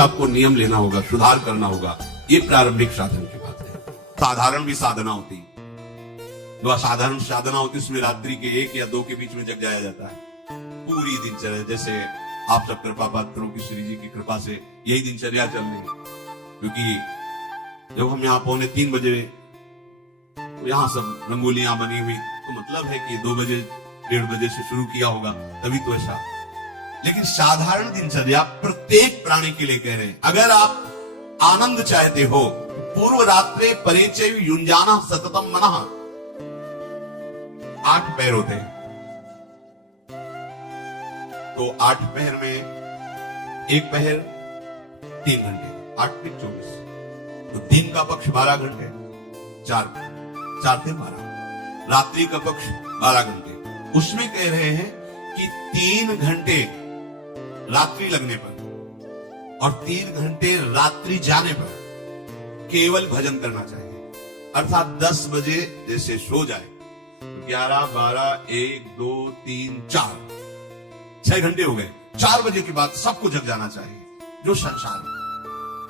आपको नियम लेना होगा, सुधार करना होगा। ये प्रारंभिक साधन की बात है। साधारण भी साधना होती, जो असाधारण साधना होती उसमें रात्रि के 1 या 2 के बीच में जग जाया जाता है। पूरी दिनचर्या, जैसे आप सब कृपा पात्रों की, श्री जी की कृपा से यही दिनचर्या चल रही है। क्योंकि जब हम यहाँ 2:45 बजे तो यहाँ सब रंगोलियां बनी हुई, तो मतलब है कि 2 बजे 1:30 बजे से शुरू किया होगा, तभी तो ऐसा। लेकिन साधारण दिनचर्या प्रत्येक प्राणी के लिए कह रहे हैं। अगर आप आनंद चाहते हो, पूर्व रात्रे परिचय युंजाना सततम मनः, 8 पैर होते हैं, तो 8 पहर में 1 पहर 3 घंटे, 8 से 24, तो दिन का पक्ष 12 घंटे, 4 से 12, रात्रि का पक्ष 12 घंटे। उसमें कह रहे हैं कि 3 घंटे रात्रि लगने पर और 3 घंटे रात्रि जाने पर केवल भजन करना चाहिए। अर्थात 10 बजे जैसे सो जाए, 11, 12, 1, 2, 3, 4, 6 घंटे हो गए। 4 बजे के बाद सबको जग जाना चाहिए। जो संसार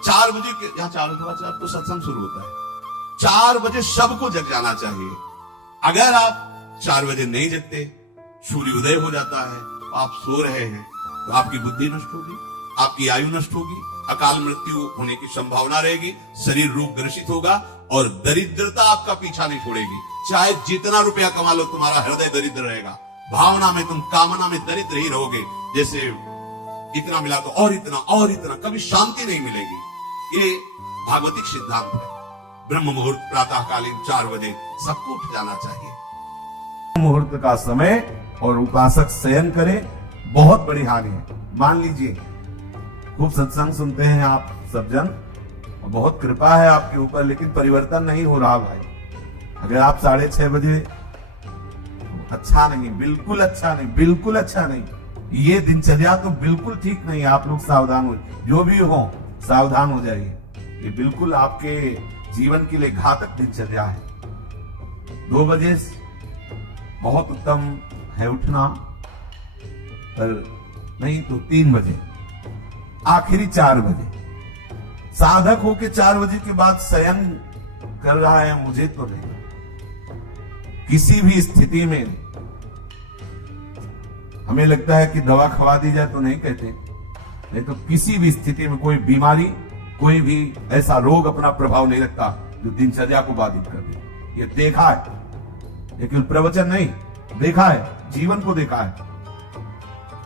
4 बजे के, यहाँ 4:15 तो सत्संग शुरू होता है, 4 बजे सबको जग जाना चाहिए। अगर आप 4 बजे नहीं जगते, सूर्योदय हो जाता है, आप सो रहे हैं, तो आपकी बुद्धि नष्ट होगी, आपकी आयु नष्ट होगी, अकाल मृत्यु होने की संभावना रहेगी, शरीर रूप ग्रसित होगा और दरिद्रता आपका पीछा नहीं छोड़ेगी। चाहे जितना रुपया कमा लो, तुम्हारा हृदय दरिद्र रहेगा। भावना में तुम, कामना में दरिद्र ही रहोगे। जैसे इतना मिला तो और इतना, कभी शांति नहीं मिलेगी। ये भागवतिक सिद्धांत है। ब्रह्म मुहूर्त प्रातःकालीन 4 बजे सबको उठ जाना चाहिए। मुहूर्त का समय और उपासक शयन करे, बहुत बड़ी हानि है। मान लीजिए खूब सत्संग सुनते हैं आप सब जन, और बहुत कृपा है आपके ऊपर, लेकिन परिवर्तन नहीं हो रहा भाई। अगर आप 6:30 बजे, अच्छा नहीं, बिल्कुल अच्छा नहीं, बिल्कुल अच्छा नहीं। ये दिनचर्या तो बिल्कुल ठीक नहीं है। आप लोग सावधान हो, जो भी हो सावधान हो जाइए। ये बिल्कुल आपके जीवन के लिए घातक दिनचर्या है। 2 बजे बहुत उत्तम है उठना, पर नहीं तो 3 बजे, आखिरी 4 बजे। साधक होके 4 बजे के बाद शयन कर रहा है, मुझे तो नहीं। किसी भी स्थिति में हमें लगता है कि दवा खवा दी जाए तो नहीं कहते, नहीं तो किसी भी स्थिति में कोई बीमारी, कोई भी ऐसा रोग अपना प्रभाव नहीं रखता जो दिनचर्या को बाधित कर दे। ये देखा है, लेकिन प्रवचन नहीं, देखा है, जीवन को देखा है।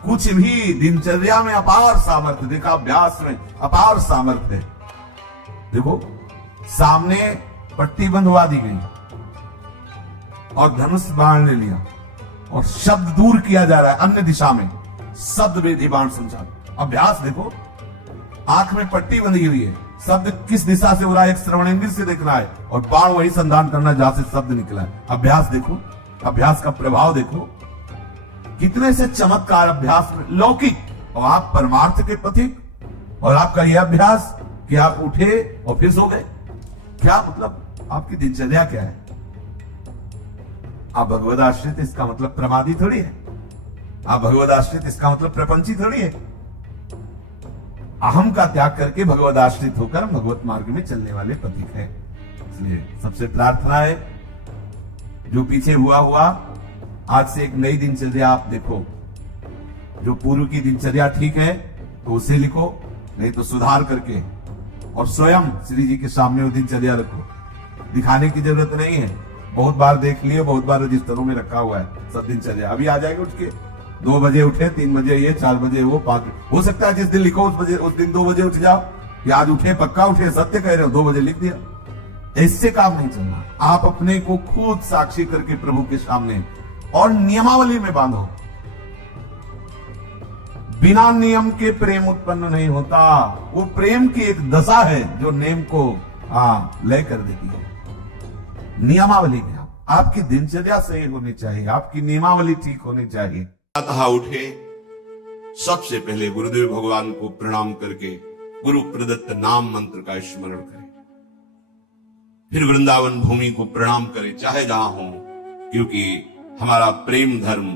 कुछ भी दिनचर्या में अपार सामर्थ्य देखा, अभ्यास में अपार सामर्थ्य है। देखो, सामने पट्टी बंधवा दी गई और धनुष बाण ले लिया और शब्द दूर किया जा रहा है अन्य दिशा में, शब्द वेदी बाण संचार। अभ्यास देखो, आंख में पट्टी बंधी हुई है, शब्द किस दिशा से हो रहा है, एक श्रवणेंद्र से दिख रहा है, और बाण वही संधान करना जहां से शब्द निकला है। अभ्यास देखो, अभ्यास का प्रभाव देखो, कितने से चमत्कार अभ्यास में लौकिक, और आप परमार्थ के पथिक, और आपका यह अभ्यास कि आप उठे और फिर सो गए। क्या मतलब, आपकी दिनचर्या क्या है? आप भगवद आश्रित, इसका मतलब प्रमादी थोड़ी है। आप भगवद आश्रित, इसका मतलब प्रपंची थोड़ी है। अहम का त्याग करके भगवद आश्रित होकर भगवत मार्ग में चलने वाले पथिक है। इसलिए सबसे प्रार्थना है, जो पीछे हुआ आज से एक नई दिनचर्या आप देखो। जो पूर्व की दिनचर्या ठीक है तो उसे लिखो, नहीं तो सुधार करके और स्वयं श्री जी के सामने वो दिनचर्या रखो। दिखाने की जरूरत नहीं है, बहुत बार देख लिए, बहुत बार रजिस्टरों में रखा हुआ है सब दिनचर्या। अभी आ जाएगा उठ के, 2 बजे उठे, 3 बजे ये, 4 बजे वो, 5 हो सकता है जिस दिन लिखो उस दिन 2 बजे उठ जाओ, या आज उठे पक्का उठे, सत्य कह रहे हो, 2 बजे लिख दिया। इससे काम नहीं चलना। आप अपने को खुद साक्षी करके प्रभु के सामने और नियमावली में बांधो। बिना नियम के प्रेम उत्पन्न नहीं होता। वो प्रेम की एक दशा है जो नेम को लय कर देती है। नियमावली में आपकी दिनचर्या सही होनी चाहिए, आपकी नियमावली ठीक होनी चाहिए। प्रातः उठे, सबसे पहले गुरुदेव भगवान को प्रणाम करके गुरु प्रदत्त नाम मंत्र का स्मरण करें। फिर वृंदावन भूमि को प्रणाम करें, चाहे जहां हो, क्योंकि हमारा प्रेम धर्म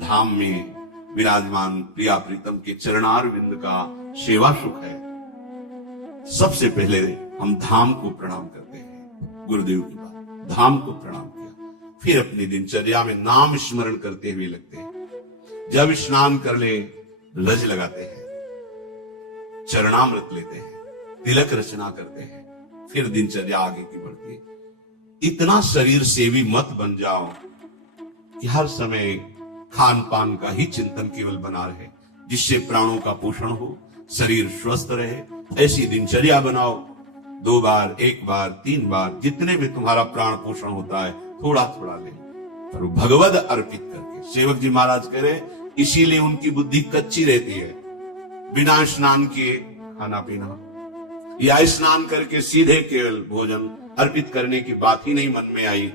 धाम में विराजमान प्रिया प्रीतम के चरणार विंद का सेवा सुख है। सबसे पहले हम धाम को प्रणाम करते हैं। गुरुदेव की बात, धाम को प्रणाम किया, फिर अपनी दिनचर्या में नाम स्मरण करते हुए लगते हैं। जब स्नान कर ले लज लगाते हैं, चरणामृत लेते हैं, तिलक रचना करते हैं, फिर दिनचर्या आगे की बढ़ती है। इतना शरीर सेवी मत बन जाओ कि हर समय खान पान का ही चिंतन केवल बना रहे, जिससे प्राणों का पोषण हो, शरीर स्वस्थ रहे। ऐसी दिनचर्या बनाओ। 2 बार, 1 बार, 3 बार, जितने में तुम्हारा प्राण पोषण होता है थोड़ा थोड़ा ले, पर भगवद अर्पित करके। सेवक जी महाराज कह रहे, इसीलिए उनकी बुद्धि कच्ची रहती है। बिना स्नान किए खाना पीना या स्नान करके सीधे केवल भोजन अर्पित करने की बात ही नहीं मन में आई।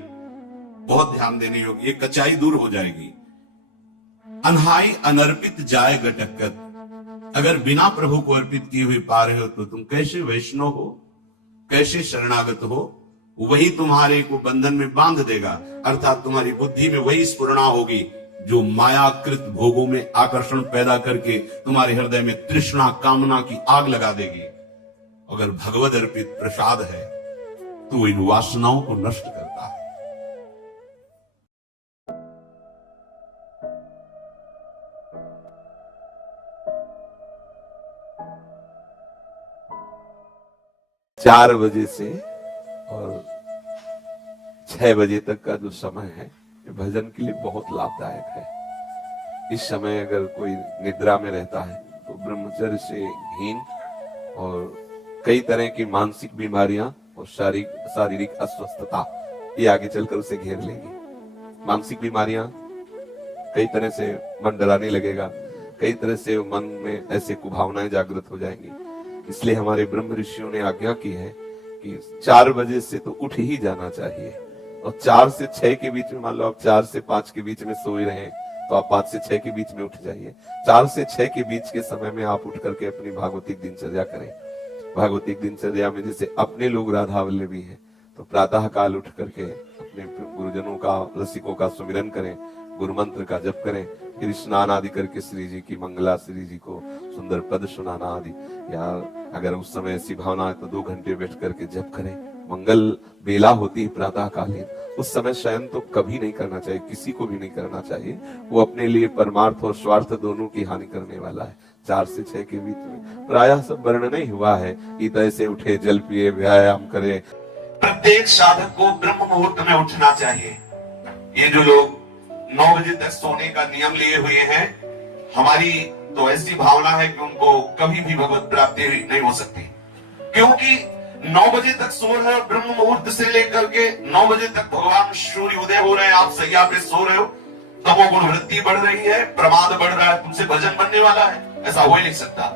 बहुत ध्यान देने योग्य, ये कचाई दूर हो जाएगी। अनहाई अनर्पित जाए गटकत। अगर बिना प्रभु को अर्पित किए हुए पा रहे हो तो तुम कैसे वैष्णव हो, कैसे शरणागत हो? वही तुम्हारे को बंधन में बांध देगा, अर्थात तुम्हारी बुद्धि में वही स्फुरणा होगी जो मायाकृत भोगों में आकर्षण पैदा करके तुम्हारे हृदय में तृष्णा कामना की आग लगा देगी। अगर भगवद अर्पित प्रसाद है तो इन वासनाओं को नष्ट करता है। चार बजे से और 6 बजे तक का जो समय है ये भजन के लिए बहुत लाभदायक है। इस समय अगर कोई निद्रा में रहता है तो ब्रह्मचर्य से हीन और कई तरह की मानसिक बीमारियां और शारीरिक अस्वस्थता ये आगे चलकर उसे घेर लेगी। मानसिक बीमारियां, कई तरह से मन डराने लगेगा, कई तरह से मन में ऐसे कुभावनाएं जागृत हो जाएंगी। इसलिए हमारे ब्रह्म ऋषियों ने आज्ञा की है कि 4 बजे से तो उठ ही जाना चाहिए, और 4 से 6 के बीच में, मान लो आप 4 से 5 के बीच में सोए रहे तो आप 5 से 6 के बीच में उठ जाइए। 4 से 6 के बीच के समय में आप उठ करके अपनी भागवतिक दिनचर्या करें। भागवतिक दिनचर्या में जैसे अपने लोग राधा वल्लभी हैं तो प्रातः काल उठ करके अपने गुरुजनों का, रसिकों का सुमिरन करें, गुरु मंत्र का जप करें, फिर स्नान आदि करके श्री जी की मंगला, श्री जी को सुंदर पद सुनाना आदि, या अगर उस समय ऐसी भावना है तो 2 घंटे बैठ करके जप करें। मंगल बेला होती है प्रातः कालीन, उस समय शयन तो कभी नहीं करना चाहिए, किसी को भी नहीं करना चाहिए। वो अपने लिए परमार्थ और स्वार्थ दोनों की हानि करने वाला है। 4 से 6 के बीच में प्रायः सब वर्णन नहीं हुआ है कि ऐसे उठे, जल पिए, व्यायाम करे। प्रत्येक साधक को ब्रह्म मुहूर्त में उठना चाहिए। ये जो लोग 9 बजे तक सोने का नियम लिए हुए हैं, हमारी तो ऐसी भावना है कि उनको कभी भी भगवत प्राप्ति नहीं हो सकती, क्योंकि 9 बजे तक सो रहे हो, ब्रह्म मुहूर्त से लेकर के 9 बजे तक भगवान सूर्य उदय हो रहे हैं, आप सैया पे सो रहे हो, तमोगुण वृत्ति बढ़ रही है, प्रमाद बढ़ रहा है, तुमसे भजन बनने वाला है, ऐसा हो ही नहीं सकता।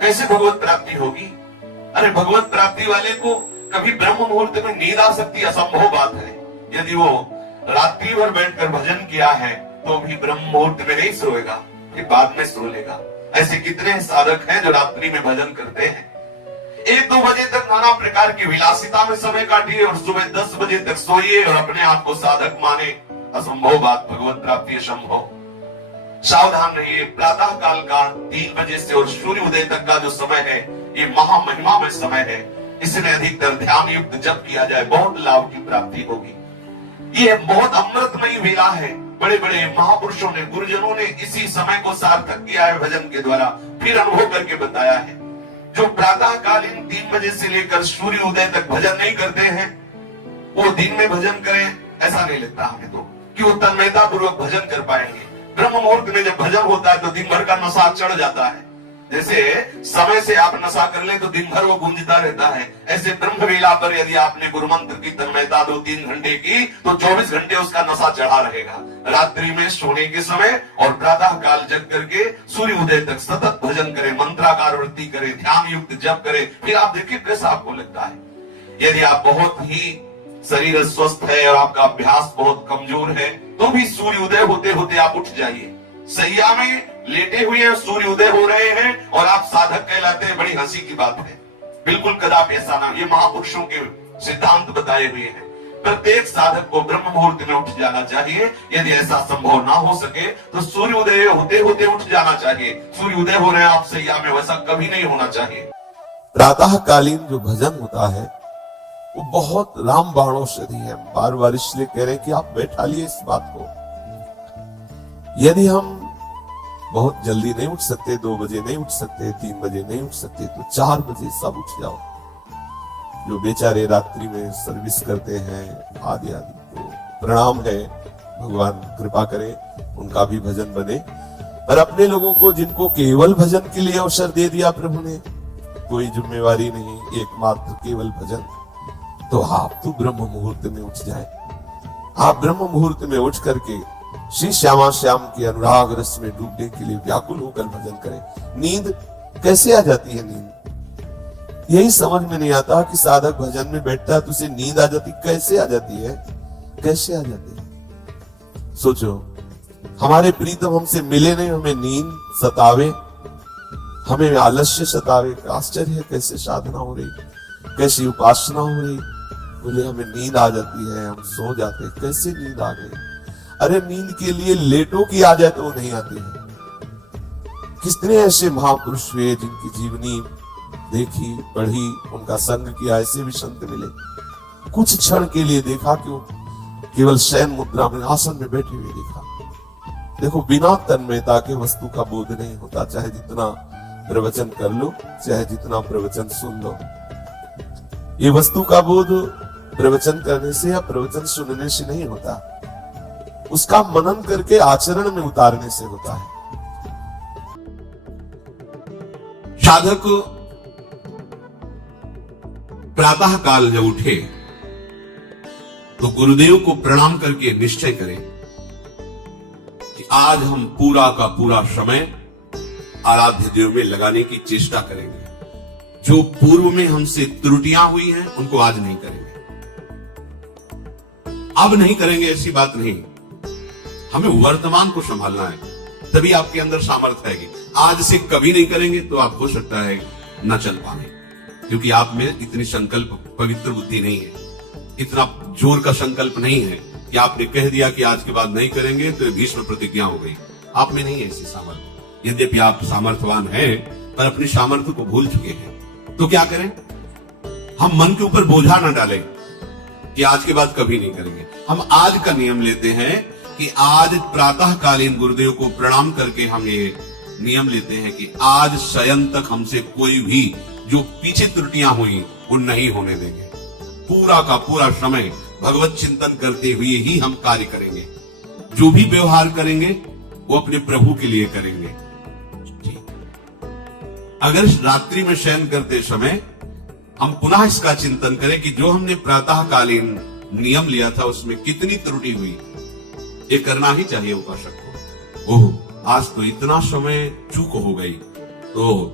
कैसे भगवत प्राप्ति होगी? अरे भगवत प्राप्ति वाले को कभी ब्रह्म मुहूर्त में नींद आ सकती, असंभव बात है। यदि वो रात्रि भर बैठकर भजन किया है तो भी ब्रह्म मुहूर्त में नहीं सोएगा, ये बाद में सो लेगा। ऐसे कितने साधक हैं जो रात्रि में भजन करते हैं। 1-2 बजे तक नाना प्रकार की विलासिता में समय काटिए और सुबह 10 बजे तक सोइए और अपने आप को साधक माने, असंभव बात, भगवत प्राप्ति असंभव। सावधान रहिए। प्रातः काल का 3 बजे से और सूर्य उदय तक का जो समय है ये महामहिमा में समय है, इसमें अधिकतर ध्यान युक्त जप किया जाए, बहुत लाभ की प्राप्ति होगी। ये बहुत अमृतमयी वेला है। बड़े बड़े महापुरुषों ने, गुरुजनों ने इसी समय को सार्थक किया है भजन के द्वारा, फिर अनुभव करके बताया है। जो प्रातः कालीन 3 बजे से लेकर सूर्य उदय तक भजन नहीं करते हैं वो दिन में भजन करें, ऐसा नहीं लगता हमें तो कि वो तन्मयता पूर्वक भजन कर पाएंगे। ब्रह्म मुहूर्त में जब भजन होता है तो दिन भर का नशा चढ़ जाता है। जैसे समय से आप नशा कर ले तो दिन भर वो गूंजता रहता है, ऐसे ब्रह्म वेला पर यदि आपने गुरु मंत्र की तन्मयता 2-3 घंटे की तो 24 घंटे उसका नशा चढ़ा रहेगा। रात्रि में सोने के समय और प्रातः काल जग करके सूर्य उदय तक सतत भजन करें, मंत्राकार वृत्ति करें, ध्यान युक्त जप करें, फिर आप देखिए कैसा आपको लगता है। यदि आप बहुत ही शरीर स्वस्थ है और आपका अभ्यास बहुत कमजोर है तो भी सूर्य उदय होते होते आप उठ जाइए। सैया में लेटे हुए हैं, सूर्य उदय हो रहे हैं और आप साधक कहलाते हैं, बड़ी हंसी की बात है। बिल्कुल कदापि ऐसा ना, ये महापुरुषों के सिद्धांत बताए हुए हैं। प्रत्येक साधक को ब्रह्म मुहूर्त में उठ जाना चाहिए। यदि ऐसा संभव ना हो सके तो सूर्य उदय होते होते उठ जाना चाहिए। सूर्य उदय हो रहे हैं आप सैया में, वैसा कभी नहीं होना चाहिए। प्रातःकालीन जो भजन होता है वो बहुत राम बाणों से है। बार बार इसलिए कह रहे हैं कि आप बैठा लिए इस बात को। यदि हम बहुत जल्दी नहीं उठ सकते, 2 बजे नहीं उठ सकते, 3 बजे नहीं उठ सकते, तो 4 बजे सब उठ जाओ। जो बेचारे रात्रि में सर्विस करते हैं आदि आदि, तो प्रणाम है, भगवान कृपा करे उनका भी भजन बने। और अपने लोगों को जिनको केवल भजन के लिए अवसर दे दिया प्रभु ने, कोई जिम्मेवारी नहीं, एकमात्र केवल भजन, तो आप तो ब्रह्म मुहूर्त में उठ जाए। आप ब्रह्म मुहूर्त में उठ करके श्री श्यामा श्याम के अनुराग रस में डूबने के लिए व्याकुल होकर भजन करें। नींद कैसे आ जाती है? नींद यही समझ में नहीं आता कि साधक भजन में बैठता है तो उसे नींद आ जाती, कैसे आ जाती है? कैसे आ जाती है? सोचो, हमारे प्रीतम हमसे मिले नहीं, हमें नींद सतावे, हमें आलस्य सतावे। आश्चर्य है, कैसे साधना हो रही, कैसी उपासना हो रही, बोले हमें नींद आ जाती है, हम सो जाते। कैसे नींद आ गई? अरे नींद के लिए लेटो की आ जाए तो वो नहीं आती है। कितने ऐसे महापुरुष हुए जिनकी जीवनी देखी, पढ़ी, उनका संग किया, ऐसे भी संत मिले। कुछ क्षण के लिए देखा कि वो केवल शयन मुद्रा में आसन में बैठे हुए देखा। देखो, बिना तन्मयता के वस्तु का बोध नहीं होता, चाहे जितना प्रवचन कर लो, चाहे जितना प्रवचन सुन लो। ये वस्तु का बोध प्रवचन करने से या प्रवचन सुनने से नहीं होता, उसका मनन करके आचरण में उतारने से होता है। साधक प्रातः काल जब उठे तो गुरुदेव को प्रणाम करके निश्चय करें कि आज हम पूरा का पूरा समय आराध्य देव में लगाने की चेष्टा करेंगे। जो पूर्व में हमसे त्रुटियां हुई हैं उनको आज नहीं करेंगे, अब नहीं करेंगे, ऐसी बात नहीं। हमें वर्तमान को संभालना है, तभी आपके अंदर सामर्थ्य आएगी। आज से कभी नहीं करेंगे तो आप हो सकता है न चल पाए, क्योंकि आप में इतनी संकल्प पवित्र बुद्धि नहीं है, इतना जोर का संकल्प नहीं है कि आपने कह दिया कि आज के बाद नहीं करेंगे तो भीष्म प्रतिज्ञा हो गई। आप में नहीं है ऐसी सामर्थ्य। यद्यपि आप सामर्थ्यवान हैं, पर अपनी सामर्थ्य को भूल चुके हैं। तो क्या करें? हम मन के ऊपर बोझा न डालें कि आज के बाद कभी नहीं करेंगे। हम आज का नियम लेते हैं कि आज प्रातःकालीन गुरुदेव को प्रणाम करके हम ये नियम लेते हैं कि आज शयन तक हमसे कोई भी जो पीछे त्रुटियां हुई वो नहीं होने देंगे। पूरा का पूरा समय भगवत चिंतन करते हुए ही हम कार्य करेंगे। जो भी व्यवहार करेंगे वो अपने प्रभु के लिए करेंगे। अगर रात्रि में शयन करते समय हम पुनः इसका चिंतन करें कि जो हमने प्रातःकालीन नियम लिया था उसमें कितनी त्रुटि हुई, ये करना ही चाहिए उपासक को। ओह, आज तो इतना समय चूक हो गई, तो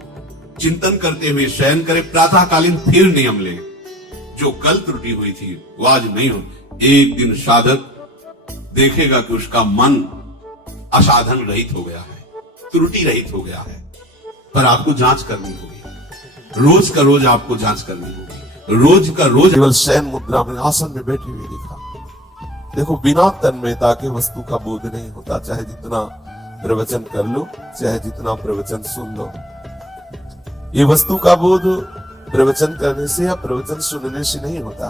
चिंतन करते हुए शयन करें, प्रातःकालीन फिर नियम ले। जो कल त्रुटि हुई थी वो आज नहीं हो। एक दिन साधक देखेगा कि उसका मन असाधन रहित हो गया है, त्रुटि रहित हो गया है, पर आपको जांच करनी होगी। रोज का रोज आपको जांच करनी होगी, रोज का रोज। केवल शयन मुद्रा में आसन में बैठे हुए देखा। देखो, बिना तन्मयता के वस्तु का बोध नहीं होता, चाहे जितना प्रवचन कर लो, चाहे जितना प्रवचन सुन लो। ये वस्तु का बोध प्रवचन करने से या प्रवचन सुनने से नहीं होता,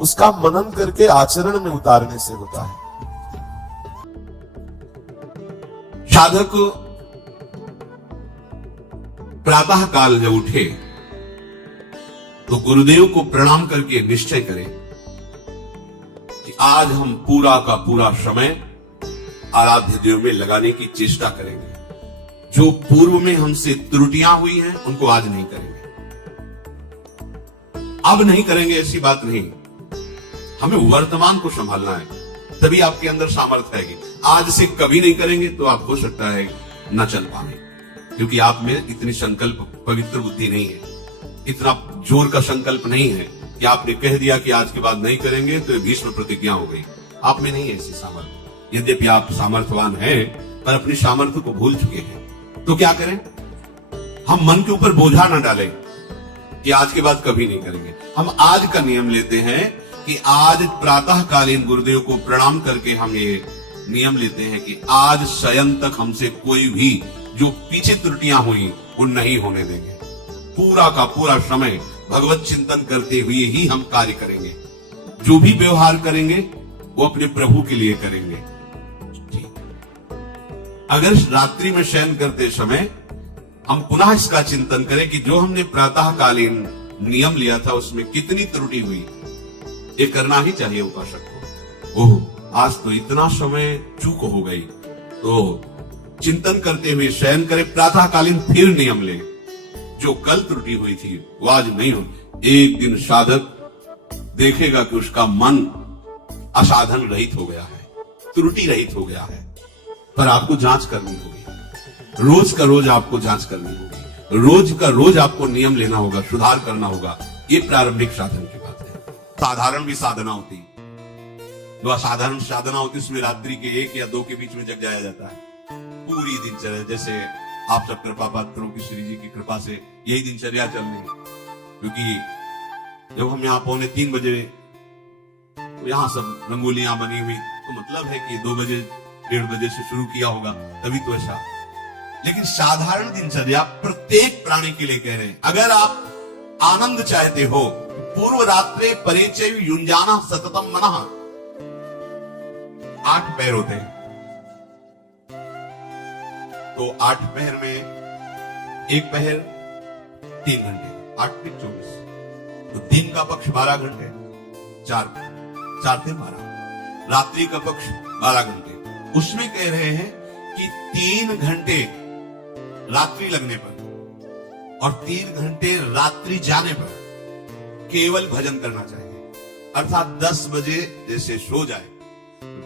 उसका मनन करके आचरण में उतारने से होता है। साधक प्रातः काल जब उठे तो गुरुदेव को प्रणाम करके निश्चय करें कि आज हम पूरा का पूरा समय आराध्य देव में लगाने की चेष्टा करेंगे। जो पूर्व में हमसे त्रुटियां हुई हैं उनको आज नहीं करेंगे, अब नहीं करेंगे, ऐसी बात नहीं। हमें वर्तमान को संभालना है, तभी आपके अंदर सामर्थ्य आएगी। आज से कभी नहीं करेंगे तो आप हो सकता है न चल पाए, क्योंकि आप में इतनी संकल्प पवित्र बुद्धि नहीं है, इतना जोर का संकल्प नहीं है कि आपने कह दिया कि आज के बाद नहीं करेंगे तो भीष्म प्रतिज्ञा हो गई। आप में नहीं है ऐसी सामर्थ्य। यद्यपि आप सामर्थ्यवान हैं, पर अपनी सामर्थ्य को भूल चुके हैं। तो क्या करें? हम मन के ऊपर बोझा न डालें कि आज के बाद कभी नहीं करेंगे। हम आज का नियम लेते हैं कि आज प्रातःकालीन गुरुदेव को प्रणाम करके हम ये नियम लेते हैं कि आज शयन तक हमसे कोई भी जो पीछे त्रुटियां हुई वो नहीं होने देंगे। पूरा का पूरा समय भगवत चिंतन करते हुए ही हम कार्य करेंगे। जो भी व्यवहार करेंगे वो अपने प्रभु के लिए करेंगे। अगर रात्रि में शयन करते समय हम पुनः इसका चिंतन करें कि जो हमने प्रातःकालीन नियम लिया था उसमें कितनी त्रुटि हुई, ये करना ही चाहिए उपासक को। ओह, आज तो इतना समय चूक हो गई, तो चिंतन करते हुए शयन करें, प्रातःकालीन फिर नियम ले। जो कल त्रुटि हुई थी वो आज नहीं हो। एक दिन साधक देखेगा कि उसका मन असाधन रहित हो गया है, त्रुटि रहित हो गया है। पर आपको जांच करनी होगी, रोज का रोज आपको जांच करनी होगी, रोज का रोज आपको नियम लेना होगा, सुधार करना होगा। ये प्रारंभिक साधन की बात है। साधारण भी साधना होती, जो असाधारण साधना होती उसमें रात्रि के 1 या 2 के बीच में जग जाया जाता है। पूरी दिनचर्या, जैसे आप सब कृपा पात्रों की, श्री जी की कृपा से यही दिनचर्या चल रही है। क्योंकि जब हम यहाँ 2:45 बजे तो यहाँ सब रंगोलियां बनी हुई, तो मतलब है कि 2 बजे 1:30 बजे से शुरू किया होगा, तभी तो ऐसा। लेकिन साधारण दिनचर्या प्रत्येक प्राणी के लिए कह रहे हैं। अगर आप आनंद चाहते हो, पूर्व रात्रे परिचय युंजाना सततम मनः, 8 पैर होते हैं, तो 8 पहर में एक पहर 3 घंटे, 8 में 24, तो दिन का पक्ष 12 घंटे, 4 से 12, रात्रि का पक्ष 12 घंटे। उसमें कह रहे हैं कि 3 घंटे रात्रि लगने पर और 3 घंटे रात्रि जाने पर केवल भजन करना चाहिए। अर्थात 10 बजे जैसे सो जाए,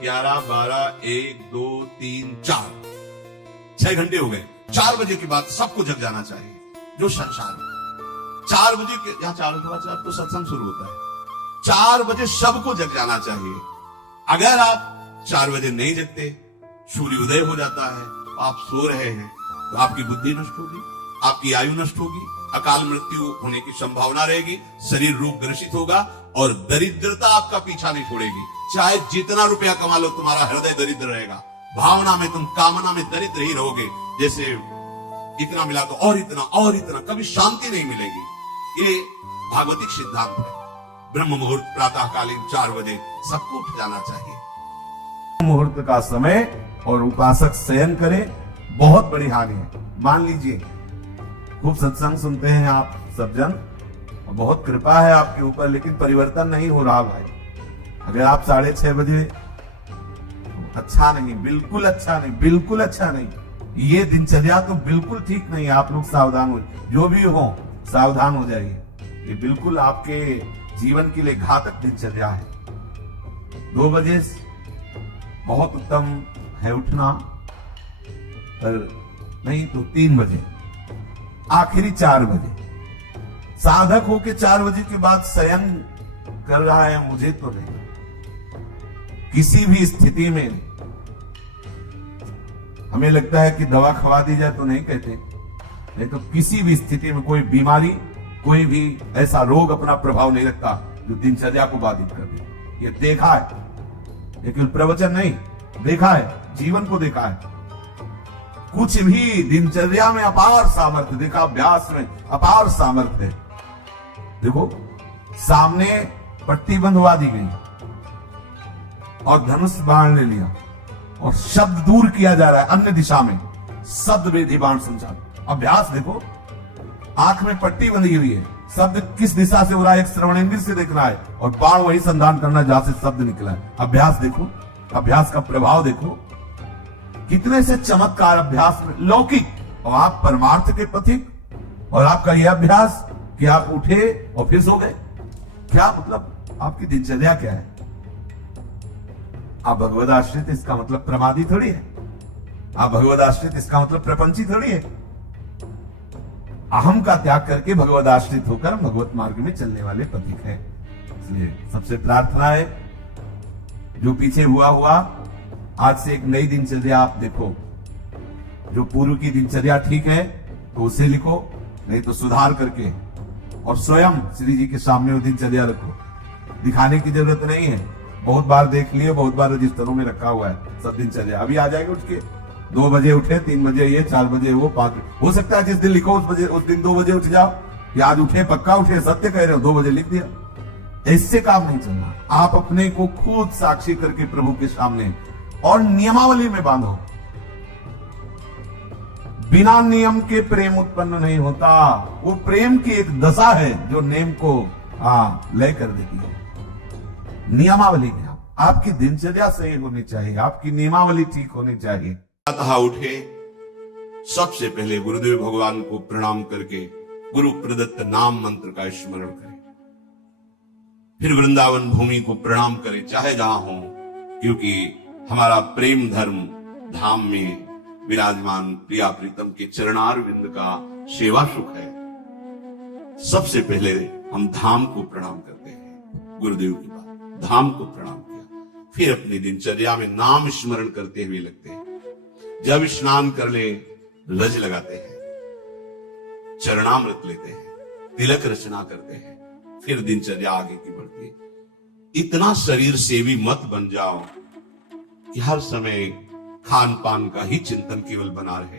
11, 12, 1, 2, 3, 4, 6 घंटे हो गए। 4 बजे के बाद सबको जग जाना चाहिए। जो संसार 4 बजे के, यहाँ 4:15 तो सत्संग शुरू होता है, 4 बजे सबको जग जाना चाहिए। अगर आप 4 बजे नहीं जगते, सूर्योदय हो जाता है, आप सो रहे हैं, तो आपकी बुद्धि नष्ट होगी, आपकी आयु नष्ट होगी, अकाल मृत्यु होने की संभावना रहेगी, शरीर रूप ग्रसित होगा और दरिद्रता आपका पीछा नहीं छोड़ेगी। चाहे जितना रुपया कमा लो, तुम्हारा हृदय दरिद्र रहेगा। भावना में तुम, कामना में दरिद्र ही रहोगे। जैसे इतना मिला तो और इतना, कभी शांति नहीं मिलेगी। ये भागवतिक सिद्धांत है। ब्रह्म मुहूर्त प्रातःकालीन 4 बजे सबको उठ जाना चाहिए। मुहूर्त का समय और उपासक शयन करे, बहुत बड़ी हानि है। मान लीजिए खूब सत्संग सुनते हैं आप सब जन, बहुत कृपा है आपके ऊपर, लेकिन परिवर्तन नहीं हो रहा भाई। अगर आप 6:30 बजे, अच्छा नहीं, बिल्कुल अच्छा नहीं, बिल्कुल अच्छा नहीं। ये दिनचर्या तो बिल्कुल ठीक नहीं है। आप लोग सावधान हो, जो भी हो सावधान हो जाइए। ये बिल्कुल आपके जीवन के लिए घातक दिनचर्या है। 2 बजे बहुत उत्तम है उठना, पर नहीं तो 3 बजे, आखिरी 4 बजे। साधक होके 4 बजे के बाद शयन कर रहा है, मुझे तो नहीं। किसी भी स्थिति में हमें लगता है कि दवा खवा दी जाए तो नहीं कहते, नहीं तो किसी भी स्थिति में कोई बीमारी, कोई भी ऐसा रोग अपना प्रभाव नहीं रखता जो दिनचर्या को बाधित कर दे। ये देखा है, लेकिन प्रवचन नहीं, देखा है, जीवन को देखा है। कुछ भी दिनचर्या में अपार सामर्थ्य देखा, अभ्यास में अपार सामर्थ्य है। देखो, सामने पट्टी बंधवा दी गई और धनुष बाण ले लिया और शब्द दूर किया जा रहा है अन्य दिशा में, शब्द वेदी बाण संचार। अभ्यास देखो, आंख में पट्टी बंधी हुई है, शब्द किस दिशा से हो रहा है, एक श्रवणेंद्र से देखना है और बाण वही संधान करना जहां से शब्द निकला है। अभ्यास देखो, अभ्यास का प्रभाव देखो, कितने से चमत्कार अभ्यास में लौकिक। और आप परमार्थ के पथिक, और आपका यह अभ्यास कि आप उठे और फिर सो गए। क्या मतलब, आपकी दिनचर्या क्या है? आप भगवद आश्रित, इसका मतलब प्रमादी थोड़ी है। आप भगवद आश्रित, इसका मतलब प्रपंची थोड़ी है। अहम का त्याग करके भगवद आश्रित होकर भगवत मार्ग में चलने वाले पथिक हैं। इसलिए सबसे प्रार्थना है, जो पीछे हुआ आज से एक नई दिनचर्या आप देखो। जो पूर्व की दिनचर्या ठीक है तो उसे लिखो, नहीं तो सुधार करके और स्वयं श्री जी के सामने वो दिनचर्या रखो। दिखाने की जरूरत नहीं है, बहुत बार देख लिए, बहुत बार रजिस्टरों में रखा हुआ है सब दिनचर्या। अभी आ जाएगा उठ के, 2 बजे उठे, 3 बजे ये, 4 बजे वो, 5 हो सकता है जिस दिन लिखो उस दिन 2 बजे उठ जाओ, कि आज उठे, पक्का उठे, सत्य कह रहे हो, 2 बजे लिख दिया। इससे काम नहीं चलना। आप अपने को खुद साक्षी करके प्रभु के सामने और नियमावली में बांधो। बिना नियम के प्रेम उत्पन्न नहीं होता। वो प्रेम की एक दशा है जो नेम को लय कर देती है। नियमावली में आपकी दिनचर्या सही होनी चाहिए, आपकी नियमावली ठीक होनी चाहिए। अतः उठे, सबसे पहले गुरुदेव भगवान को प्रणाम करके गुरु प्रदत्त नाम मंत्र का स्मरण करें। फिर वृंदावन भूमि को प्रणाम करें, चाहे जहां हो, क्योंकि हमारा प्रेम धर्म धाम में विराजमान प्रिया प्रीतम के चरणारविंद का सेवा सुख है। सबसे पहले हम धाम को प्रणाम करते हैं। गुरुदेव के बाद धाम को प्रणाम किया, फिर अपनी दिनचर्या में नाम स्मरण करते हुए लगते हैं। जब स्नान कर ले, लज लगाते हैं, चरणामृत लेते हैं, तिलक रचना करते हैं, फिर दिनचर्या आगे की बढ़ती है। इतना शरीर सेवी मत बन जाओ कि हर समय खान पान का ही चिंतन केवल बना रहे।